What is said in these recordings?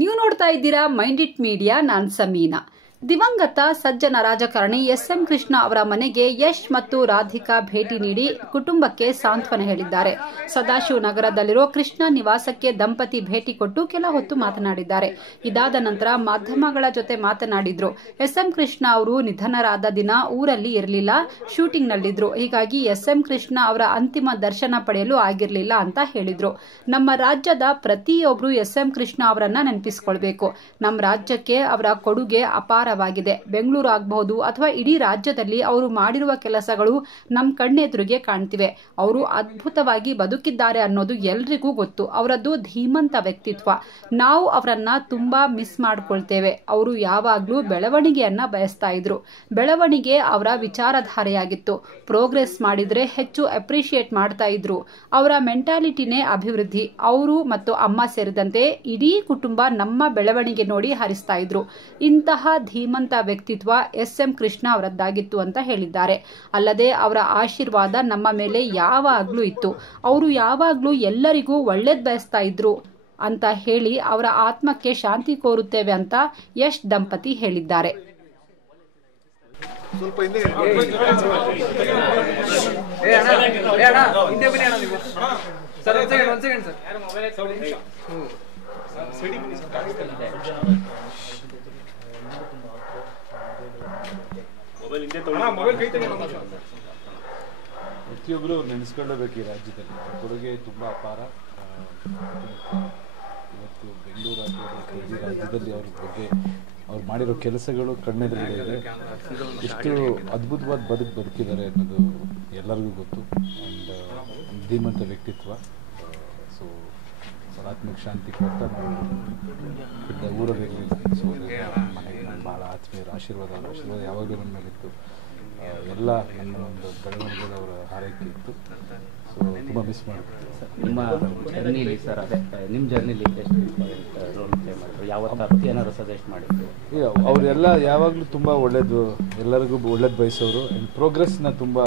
ನೀವು ನೋಡ್ತಾ ಇದ್ದೀರಾ ಮೈಂಡ್ ಇಟ್ ಮೀಡಿಯಾ. ನಾನು ಸಮೀನಾ. ದಿವಂಗತ ಸಜ್ಜನ ರಾಜಕಾರಣಿ ಎಸ್.ಎಂ. ಕೃಷ್ಣ ಅವರ ಮನೆಗೆ ಯಶ್ ಮತ್ತು ರಾಧಿಕಾ ಭೇಟಿ ನೀಡಿ ಕುಟುಂಬಕ್ಕೆ ಸಾಂತ್ವನ ಹೇಳಿದ್ದಾರೆ. ಸದಾಶಿವ ನಗರದಲ್ಲಿರೋ ಕೃಷ್ಣ ನಿವಾಸಕ್ಕೆ ದಂಪತಿ ಭೇಟಿ ಕೊಟ್ಟು ಕೆಲ ಹೊತ್ತು ಮಾತನಾಡಿದ್ದಾರೆ. ಇದಾದ ನಂತರ ಮಾಧ್ಯಮಗಳ ಜೊತೆ ಮಾತನಾಡಿದ್ರು. ಎಸ್.ಎಂ. ಕೃಷ್ಣ ಅವರು ನಿಧನರಾದ ದಿನ ಊರಲ್ಲಿ ಇರಲಿಲ್ಲ, ಶೂಟಿಂಗ್ ನಲ್ಲಿದ್ರು. ಹೀಗಾಗಿ ಎಸ್.ಎಂ. ಕೃಷ್ಣ ಅವರ ಅಂತಿಮ ದರ್ಶನ ಪಡೆಯಲು ಆಗಿರಲಿಲ್ಲ ಅಂತ ಹೇಳಿದ್ರು. ನಮ್ಮ ರಾಜ್ಯದ ಪ್ರತಿಯೊಬ್ಬರು ಎಸ್.ಎಂ. ಕೃಷ್ಣ ಅವರನ್ನ ನೆನಪಿಸಿಕೊಳ್ಬೇಕು. ನಮ್ಮ ರಾಜ್ಯಕ್ಕೆ ಅವರ ಕೊಡುಗೆ ಅಪಾರ. ಬೆಂಗಳೂರು ಆಗಬಹುದು ಅಥವಾ ಇಡೀ ರಾಜ್ಯದಲ್ಲಿ ಅವರು ಮಾಡಿರುವ ಕೆಲಸಗಳು ನಮ್ಮ ಕಣ್ಣೆದುರಿಗೆ ಕಾಣ್ತಿವೆ. ಅವರು ಅದ್ಭುತವಾಗಿ ಬದುಕಿದ್ದಾರೆ ಅನ್ನೋದು ಎಲ್ರಿಗೂ ಗೊತ್ತು. ಅವರದ್ದು ಧೀಮಂತ ವ್ಯಕ್ತಿತ್ವ. ನಾವು ಅವರನ್ನ ತುಂಬಾ ಮಿಸ್ ಮಾಡ್ಕೊಳ್ತೇವೆ. ಅವರು ಯಾವಾಗ್ಲೂ ಬೆಳವಣಿಗೆಯನ್ನ ಬಯಸ್ತಾ ಇದ್ರು. ಬೆಳವಣಿಗೆ ಅವರ ವಿಚಾರಧಾರೆಯಾಗಿತ್ತು. ಪ್ರೋಗ್ರೆಸ್ ಮಾಡಿದ್ರೆ ಹೆಚ್ಚು ಅಪ್ರಿಶಿಯೇಟ್ ಮಾಡ್ತಾ ಇದ್ರು. ಅವರ ಮೆಂಟಾಲಿಟಿನೇ ಅಭಿವೃದ್ಧಿ. ಅವರು ಮತ್ತು ಅಮ್ಮ ಸೇರಿದಂತೆ ಇಡೀ ಕುಟುಂಬ ನಮ್ಮ ಬೆಳವಣಿಗೆ ನೋಡಿ ಹರಿಸ್ತಾ ಇದ್ರು. ಇಂತಹ ಧೀಮಂತ ವ್ಯಕ್ತಿತ್ವ ಎಸ್.ಎಂ. ಕೃಷ್ಣ ಅವರದ್ದಾಗಿತ್ತು ಅಂತ ಹೇಳಿದ್ದಾರೆ. ಅಲ್ಲದೆ ಅವರ ಆಶೀರ್ವಾದ ನಮ್ಮ ಮೇಲೆ ಯಾವಾಗ್ಲೂ ಇತ್ತು. ಅವರು ಯಾವಾಗ್ಲೂ ಎಲ್ಲರಿಗೂ ಒಳ್ಳೇದ್ ಬಯಸ್ತಾ ಇದ್ರು ಅಂತ ಹೇಳಿ ಅವರ ಆತ್ಮಕ್ಕೆ ಶಾಂತಿ ಕೋರುತ್ತೇವೆ ಅಂತ ಯಶ್ ದಂಪತಿ ಹೇಳಿದ್ದಾರೆ. ಪ್ರತಿಯೊಬ್ಬರು ನೆನೆಸ್ಕೊಳ್ಳಬೇಕು. ಈ ರಾಜ್ಯದಲ್ಲಿ ಕೊಡುಗೆ ತುಂಬ ಅಪಾರ. ಇವತ್ತು ಬೆಂಗಳೂರು ಈ ರಾಜ್ಯದಲ್ಲಿ ಅವ್ರ ಬಗ್ಗೆ ಅವ್ರು ಮಾಡಿರೋ ಕೆಲಸಗಳು ಕಣ್ಣೆದುರುಗಡೆ ಇದೆ. ಎಷ್ಟು ಅದ್ಭುತವಾದ ಬದುಕಿದ್ದಾರೆ ಅನ್ನೋದು ಎಲ್ಲರಿಗೂ ಗೊತ್ತು. ಆ್ಯಂಡ್ ಧೀಮಂತ ವ್ಯಕ್ತಿತ್ವ. ಸೊ ಅವ್ರ ಆತ್ಮಕ್ಕೆ ಶಾಂತಿ ಕೊಡ್ತಾ ನಾವು ಊರಲ್ಲಿ ಇರಲಿಲ್ಲ. ಸೊ ಮನೆಗೆ ನಾನು ಭಾಳ ಆತ್ಮೀಯರ ಆಶೀರ್ವಾದ ಯಾವಾಗಲೂ ನನ್ನ ಮೇಲಿತ್ತು. ಎಲ್ಲ ನನ್ನ ಒಂದು ಬೆಳವಣಿಗೆಯಲ್ಲಿ ಅವರ ಹಾರೈಕೆ ಇತ್ತು. ಸೊ ತುಂಬ ಮಿಸ್ ಮಾಡ್ತೀನಿ. ನಿಮ್ಮ ಜರ್ನಿಲಿ ಸರ್, ಅದೇ ನಿಮ್ಮ ಜರ್ನಿಲಿ ಎಷ್ಟು ರೋಲ್ ಪ್ಲೇ ಮಾಡಿದ್ರು? ಯಾವತ್ತಾರು ಏನಾದ್ರು ಸಜೆಸ್ಟ್ ಮಾಡಿದ್ರು? ಅವರೆಲ್ಲ ಯಾವಾಗಲೂ ತುಂಬ ಒಳ್ಳೇದು, ಎಲ್ಲರಿಗೂ ಒಳ್ಳೇದು ಬಯಸೋರು. ಆ್ಯಂಡ್ ಪ್ರೋಗ್ರೆಸ್ನ ತುಂಬ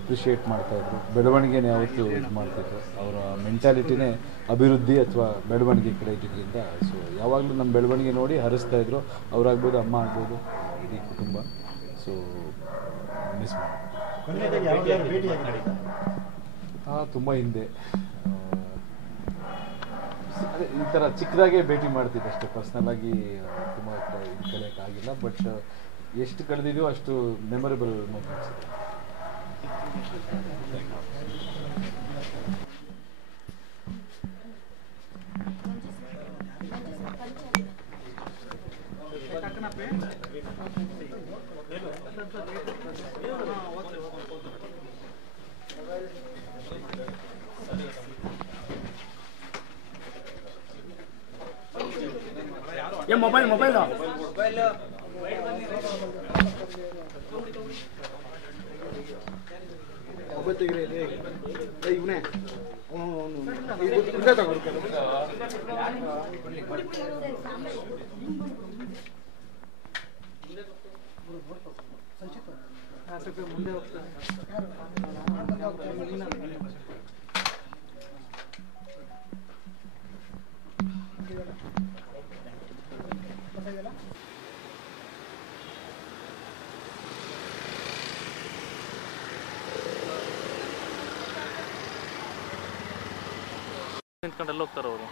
ಅಪ್ರಿಷಿಯೇಟ್ ಮಾಡ್ತಾಯಿದ್ರು. ಬೆಳವಣಿಗೆನ ಯಾವತ್ತೂ ಇದು ಮಾಡ್ತಿದ್ರು. ಅವರ ಮೆಂಟಾಲಿಟಿನೇ ಅಭಿವೃದ್ಧಿ ಅಥವಾ ಬೆಳವಣಿಗೆ ಕಡೆ ಇದ್ದಿದ್ದರಿಂದ ಸೊ ಯಾವಾಗಲೂ ನಮ್ಮ ಬೆಳವಣಿಗೆ ನೋಡಿ ಹರಿಸ್ತಾಯಿದ್ರು. ಅವರಾಗ್ಬೋದು, ಅಮ್ಮ ಆಗ್ಬೋದು, ಇಡೀ ಕುಟುಂಬ. ಸೊ ಮಿಸ್ ಮಾಡಿ ತುಂಬ ಹಿಂದೆ ಅದೇ ಈ ಥರ ಚಿಕ್ಕದಾಗೆ ಭೇಟಿ ಮಾಡ್ತಿದ್ದೆ ಅಷ್ಟೇ. ಪರ್ಸ್ನಲಾಗಿ ತುಂಬ ಇದು ಕಲಿಯೋಕ್ಕಾಗಿಲ್ಲ. ಬಟ್ ಎಷ್ಟು ಕಳೆದಿದೆಯೋ ಅಷ್ಟು ಮೆಮೊರೇಬಲ್ ಮೂಮೆಂಟ್ಸ್ ಇದೆ. ये मोबाइल मोबाइल ತೆಗಿರಿ ಇವನೇ ಇದೇ ತಗೊಳ್ತಾರೆ. ಮುಂದೆ ಹೋಗ್ತಾರೆ. ನಿಂತ್ಕೊಂಡೆಲ್ಲ ಹೋಗ್ತಾರೆ ಅವರು.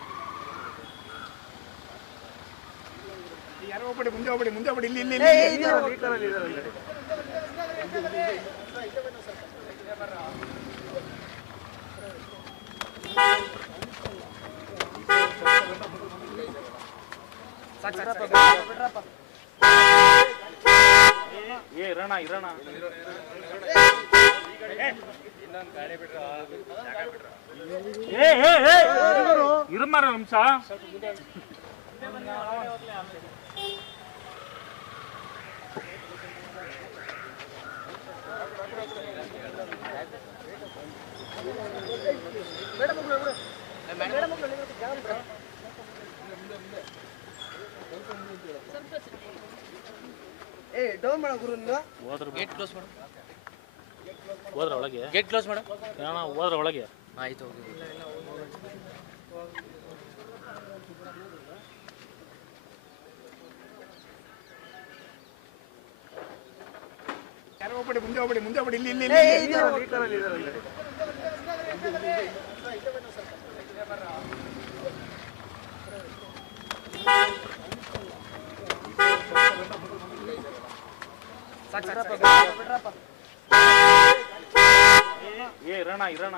ಯಾರೋ ಹೋಗ್ಬೇಡಿ, ಮುಂದೆ ಹೋಗ್ಬೇಡಿ, ಮುಂದೆ ಹೋಗ್ಬೇಡಿ. ಇಲ್ಲಿ ಇರೋಣ ಇರಮಾರ ನಿಮಿಷ. ಡೌನ್ ಮಾಡ ಗುರು, ಗೇಟ್ ಕ್ಲೋಸ್ ಮಾಡು. ಹೋದ್ರ ಒಳಗೆ ಗೇಟ್ ಕ್ಲೋಸ್ ಮಾಡು. ಹೋದ್ರ ಒಳಗೆ ಆಯ್ತು. ಮುಂದೆ ಹೋಗ್ಬೇಡಿ ಇಲ್ಲಿ ಇಲ್ಲಿ ಇರೋಣ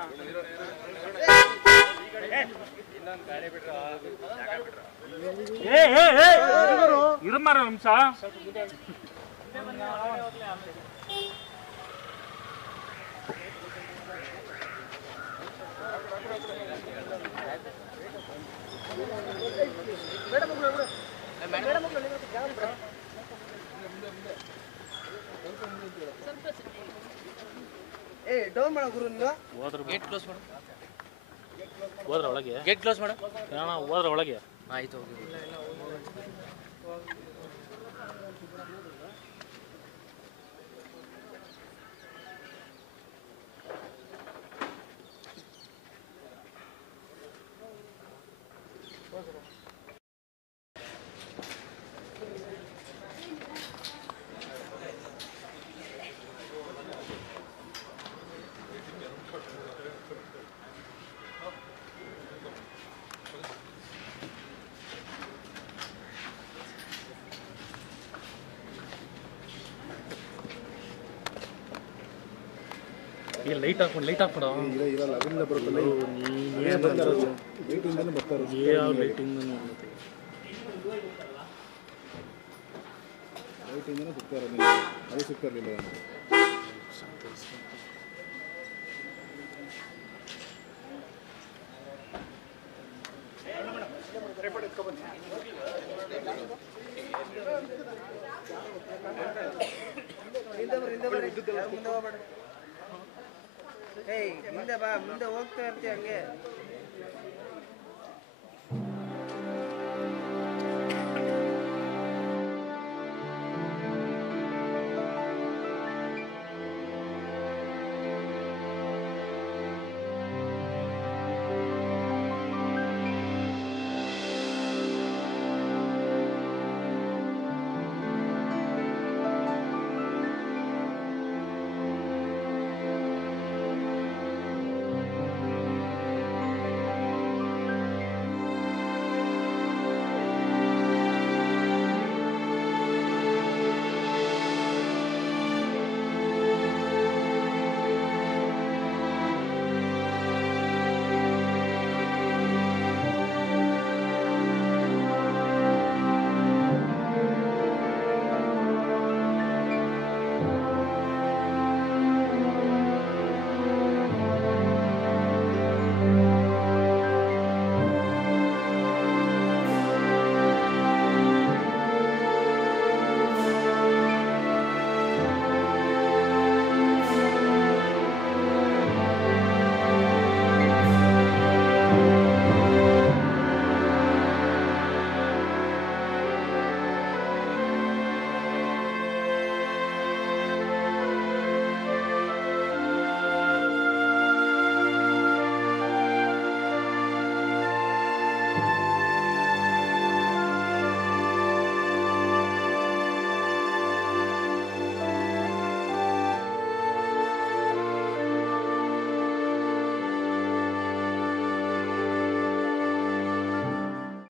ಇರಮಾರ ನಿಮಿಷ ಡೌನ್ ಮಾಡೋ ಗುರು ಗೇಟ್ ಕ್ಲೋಸ್ ಮಾಡು ಹೋದ್ರ ಒಳಗೆ ಗೇಟ್ ಕ್ಲೋಸ್ ಮಾಡು ಹೋದ್ರ ಒಳಗೆ ಆಯ್ತು ಹೋಗಿ ಲೈಟ್ ಹಾಕೊಂಡು ಅಲ್ಲಿಂದ ಬರುತ್ತಲ್ಲ ಲೈಟಿಂದಲೇ ಬರ್ತಾರೆ ಲೈಟಿಂದಲೇ ಸಿಗ್ತಾರೆ ಅದು ಸಿಗ್ತಾರಿಲ್ಲ ಮುಂದೆ ಬಾ ಮುಂದೆ ಹೋಗ್ತಾ ಇರ್ತೀಯ ಹಂಗೆ